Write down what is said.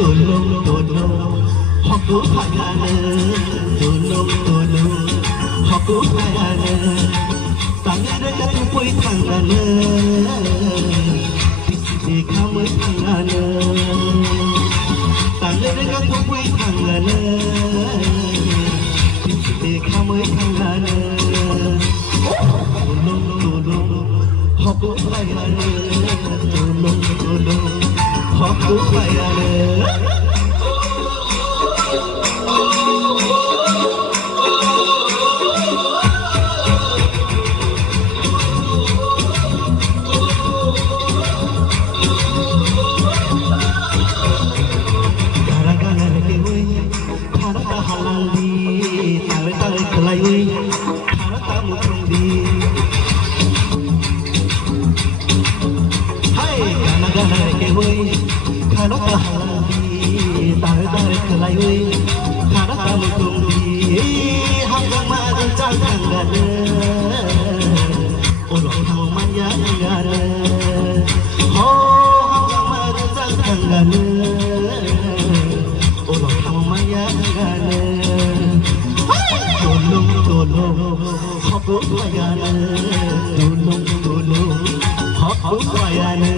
Tolong aku payane tolong aku payane tangan jatuh pui tangannya isi kamu tangannya tangan jatuh pui tangannya isi kamu tangannya tolong aku payane tolong aku payane Tolong aku payane